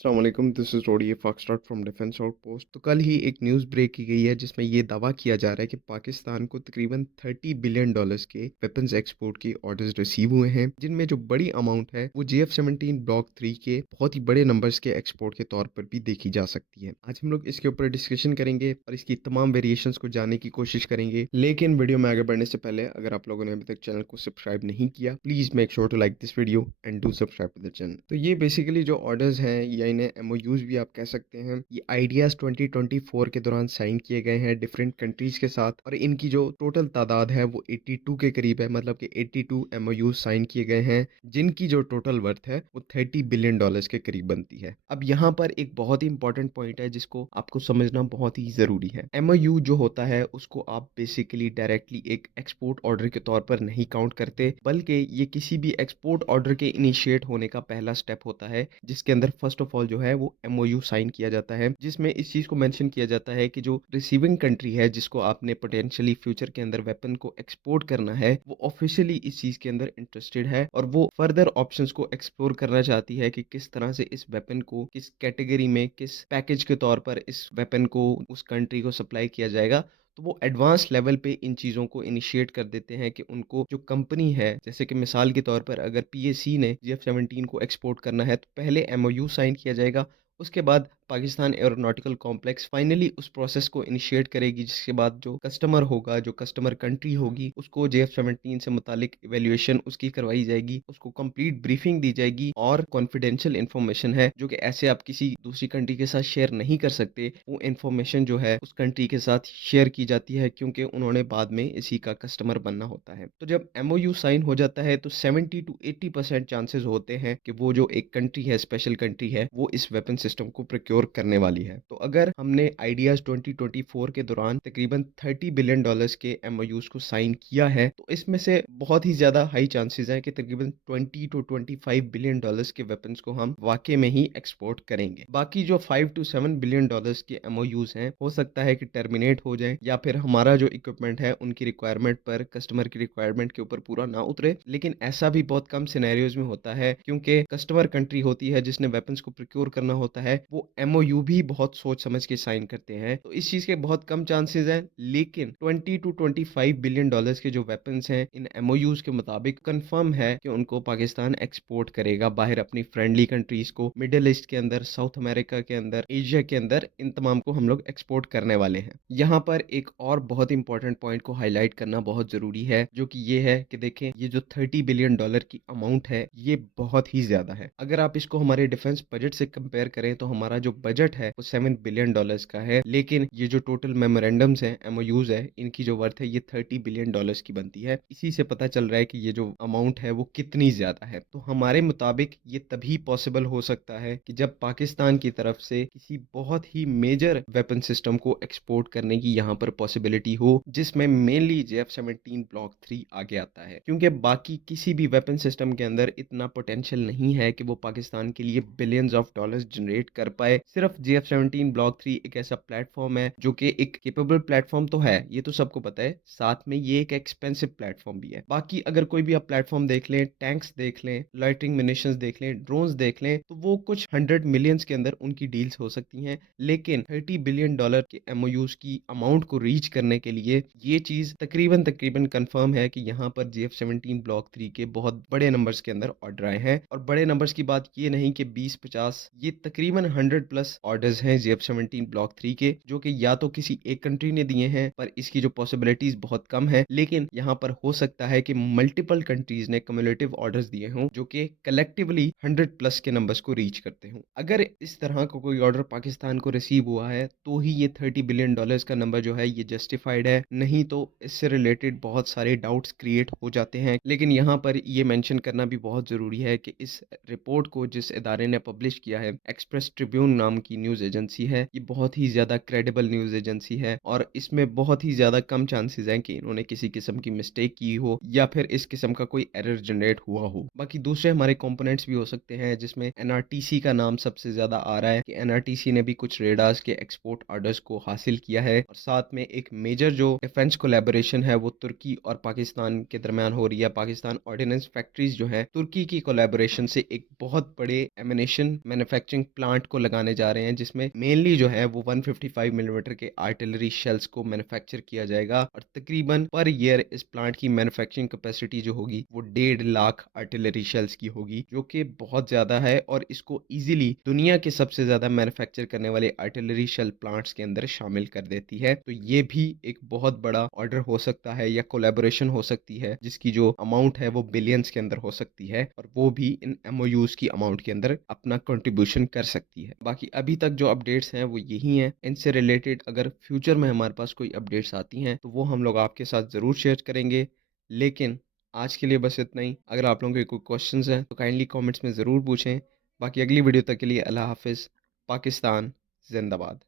अस्सलाम वालेकुम, this is Roadie foxtrot from defence outpost. तो कल ही एक न्यूज़ ब्रेक की गई है जिसमें ये दावा किया जा रहा है कि पाकिस्तान को तकरीबन 30 बिलियन डॉलर्स के वेपन्स एक्सपोर्ट के ऑर्डर्स रिसीव हुए हैं, जिनमें जो बड़ी अमाउंट है वो JF-17 ब्लॉक 3 के बहुत ही बड़े नंबर्स के एक्सपोर्ट के तौर पर भी देखी जा सकती है। आज हम लोग इसके ऊपर डिस्कशन करेंगे और इसकी तमाम वेरिएशंस को जानने की कोशिश करेंगे। लेकिन वीडियो में आगे बढ़ने से पहले अगर आप लोगों ने अभी तक चैनल को सब्सक्राइब नहीं किया, please make sure to like this video and do subscribe to the channel. तो ये बेसिकली जो ऑर्डर्स हैं या इन्हें एमओयूज भी आप कह सकते हैं, ये आइडियाज 2024 के दौरान साइन किए गए हैं डिफरेंट कंट्रीज के साथ और इनकी जो टोटल तादाद है वो 82 के करीब है। मतलब कि 82 एमओयूज साइन किए गए हैं जिनकी जो टोटल वर्थ है वो 30 बिलियन डॉलर्स के करीब बनती है। अब यहाँ पर एक बहुत ही इंपॉर्टेंट पॉइंट है जिसको आपको समझना बहुत ही जरूरी है। एमओयू जो होता है उसको आप बेसिकली डायरेक्टली एक एक्सपोर्ट ऑर्डर के तौर पर नहीं काउंट करते, बल्कि ये किसी भी एक्सपोर्ट ऑर्डर के इनिशिएट होने का पहला स्टेप होता है, जिसके अंदर फर्स्ट ऑफ ऑल जो है वो एमओयू साइन किया जाता है, जिसमें इस चीज को मेंशन किया जाता है कि जो रिसीविंग कंट्री है जिसको आपने पोटेंशियली फ्यूचर के अंदर वेपन को एक्सपोर्ट करना है, वो ऑफिशियली इस चीज के अंदर इंटरेस्टेड है और वो फर्दर ऑप्शंस को एक्सप्लोर करना चाहती है कि किस तरह से इस वेपन को किस कैटेगरी में किस पैकेज के तौर पर इस वेपन को उस कंट्री को सप्लाई किया जाएगा। तो वो एडवांस लेवल पे इन चीज़ों को इनिशिएट कर देते हैं कि उनको जो कंपनी है, जैसे कि मिसाल के तौर पर अगर पीएसी ने JF-17 को एक्सपोर्ट करना है तो पहले एमओयू साइन किया जाएगा। उसके बाद पाकिस्तान एरोनॉटिकल कॉम्प्लेक्स फाइनली उस प्रोसेस को इनिशिएट करेगी, जिसके बाद जो कस्टमर होगा, जो कस्टमर कंट्री होगी, उसको JF-17 से मुतालिक इवैल्यूएशन उसकी करवाई जाएगी, उसको कंप्लीट ब्रीफिंग दी जाएगी और कॉन्फिडेंशियल इन्फॉर्मेशन है जो कि ऐसे आप किसी दूसरी कंट्री के साथ शेयर नहीं कर सकते, वो इन्फॉर्मेशन जो है उस कंट्री के साथ शेयर की जाती है क्योंकि उन्होंने बाद में इसी का कस्टमर बनना होता है। तो जब एमओयू साइन हो जाता है तो 70 टू 80% चांसेस होते हैं कि वो जो एक कंट्री है, स्पेशल कंट्री है, वो इस वेपन सिस्टम को प्रोक्योर करने वाली है। तो अगर हमने आइडियाज 2024 के दौरान तकरीबन 30 बिलियन डॉलर्स के एमओयूज को साइन किया है, तो इसमें से बहुत ही ज्यादा हाई चांसेस हैं कि तकरीबन 20 टू 25 बिलियन डॉलर्स के वेपन्स को हम वाकई में ही एक्सपोर्ट करेंगे। बाकी जो 5 टू 7 बिलियन डॉलर्स के एमओयूज हैं, हो सकता है कि टर्मिनेट हो जाए या फिर हमारा जो इक्विपमेंट है उनकी रिक्वायरमेंट पर, कस्टमर की रिक्वायरमेंट के ऊपर पूरा ना उतरे। लेकिन ऐसा भी बहुत कम सिनेरियोज में होता है क्योंकि कस्टमर कंट्री होती है जिसने वेपन्स को प्रोक्योर करना होता है, वो एमओयू भी बहुत सोच समझ के साइन करते हैं। तो इस चीज के बहुत कम चांसेस हैं। लेकिन 20 टू 25 बिलियन डॉलर्स के जो वेपन्स हैं इन एमओयूज के मुताबिक कंफर्म है कि उनको पाकिस्तान एक्सपोर्ट करेगा बाहर अपनी फ्रेंडली कंट्रीज को, मिडिल ईस्ट के अंदर, साउथ अमेरिका के अंदर, एशिया के अंदर, इन तमाम को हम लोग एक्सपोर्ट करने वाले हैं। यहाँ पर एक और बहुत इंपॉर्टेंट पॉइंट को हाईलाइट करना बहुत जरूरी है, जो कि ये है कि देखें, ये जो 30 बिलियन डॉलर की अमाउंट है ये बहुत ही ज्यादा है। अगर आप इसको हमारे डिफेंस बजट से कंपेयर करें तो हमारा जो बजट है वो 7 बिलियन डॉलर्स का है, लेकिन ये जो टोटल मेमोरेंडम्स हैं, एमओयूज है, इनकी जो वर्थ है ये 30 बिलियन डॉलर्स की बनती है। इसी से पता चल रहा है कि ये जो अमाउंट है वो कितनी ज्यादा है। तो हमारे मुताबिक ये तभी पॉसिबल हो सकता है कि जब पाकिस्तान की तरफ से किसी बहुत ही मेजर वेपन सिस्टम को एक्सपोर्ट करने की यहाँ पर पॉसिबिलिटी हो, जिसमें मेनली JF-17 ब्लॉक 3 आगे आता है, क्योंकि बाकी किसी भी वेपन सिस्टम के अंदर इतना पोटेंशियल नहीं है कि वो पाकिस्तान के लिए बिलियंस ऑफ डॉलर्स जनरेट कर पाए। सिर्फ JF-17 ब्लॉक 3 एक ऐसा प्लेटफॉर्म है जो कि एक केपेबल प्लेटफॉर्म तो है, ये तो सबको पता है, साथ में ये एक एक्सपेंसिव प्लेटफॉर्म भी है। बाकी अगर कोई भी आप प्लेटफॉर्म देख लें, टैंक्स देख लें, लॉइटरिंग मिनिशंस देख लें, ड्रोन्स देख लें, तो वो कुछ 100 मिलियंस के अंदर उनकी डील्स हो सकती हैं। लेकिन 30 बिलियन डॉलर के एमओयूज की अमाउंट को रीच करने के लिए ये चीज तकरीबन तकरीबन कंफर्म है कि यहाँ पर JF-17 ब्लॉक 3 के बहुत बड़े नंबर्स के अंदर ऑर्डर आए हैं। और बड़े नंबर्स की बात ये नहीं कि 20-50, ये तकरीबन 100 प्लस ऑर्डर्स हैं JF-17 ब्लॉक 3 के, जो कि या तो किसी एक कंट्री ने दिए हैं, पर इसकी जो पॉसिबिलिटीज बहुत कम है। लेकिन यहाँ पर हो सकता है कि मल्टीपल कंट्रीज ने कम्युलेटिव ऑर्डर्स दिए हों जो कि कलेक्टिवली 100 प्लस के नंबर्स को रीच करते हों। अगर इस तरह का कोई ऑर्डर पाकिस्तान को रिसीव हुआ है तो ही ये 30 बिलियन डॉलर्स का नंबर जो है ये जस्टिफाइड है, नहीं तो इससे रिलेटेड बहुत सारे डाउट्स क्रिएट हो जाते हैं। लेकिन यहाँ पर ये मेंशन करना भी बहुत जरूरी है कि इस रिपोर्ट को जिस इदारे ने पब्लिश किया है, एक्सप्रेस ट्रिब्यून नाम की न्यूज़ एजेंसी है। ये बहुत ही ज़्यादा क्रेडिबल न्यूज़ एजेंसी है और इसमें बहुत ही ज़्यादा कम चांसेस हैं कि इन्होंने किसी किस्म की मिस्टेक की हो या फिर इस किस्म का कोई एरर जनरेट हुआ हो। बाकी दूसरे हमारे कंपोनेंट्स भी हो सकते हैं जिसमें एनआरटीसी का नाम सबसे ज़्यादा आ रहा है कि एनआरटीसी ने भी कुछ रेडार्स के एक्सपोर्ट ऑर्डर्स को हासिल किया है और साथ में एक मेजर जो डिफेंस कोलैबोरेशन है वो तुर्की और पाकिस्तान के दरमियान हो रही है। पाकिस्तान ऑर्डिनेंस फैक्ट्रीज जो है तुर्की की कोलैबोरेशन से एक बहुत बड़े एमिनेशन मैन्युफैक्चरिंग प्लांट को लगाने जा रहे हैं जिसमें मेनली जो है वो 155 मिलीमीटर के आर्टिलरी शेल्स को मैन्युफैक्चर किया जाएगा और तकरीबन पर ईयर इस प्लांट की मैन्युफैक्चरिंग कैपेसिटी जो होगी वो 1.5 लाख आर्टिलरी शेल्स की होगी जो कि बहुत ज़्यादा है और इसको इजीली दुनिया के सबसे ज़्यादा मैन्युफैक्चर करने वाले आर्टिलरी शेल प्लांट्स के अंदर शामिल कर देती है। तो ये भी एक बहुत बड़ा ऑर्डर हो सकता है या कोलैबोरेशन हो सकती है जिसकी जो अमाउंट है वो बिलियंस के अंदर हो सकती है और वो भी इन एमओयूज की अमाउंट के अंदर अपना कंट्रीब्यूशन कर सकती है। बाकी अभी तक जो अपडेट्स हैं वो यही हैं। इनसे रिलेटेड अगर फ्यूचर में हमारे पास कोई अपडेट्स आती हैं तो वो हम लोग आपके साथ ज़रूर शेयर करेंगे। लेकिन आज के लिए बस इतना ही। अगर आप लोगों के कोई क्वेश्चंस हैं तो काइंडली कमेंट्स में ज़रूर पूछें। बाकी अगली वीडियो तक के लिए अल्लाह हाफ़िज़। पाकिस्तान ज़िंदाबाद।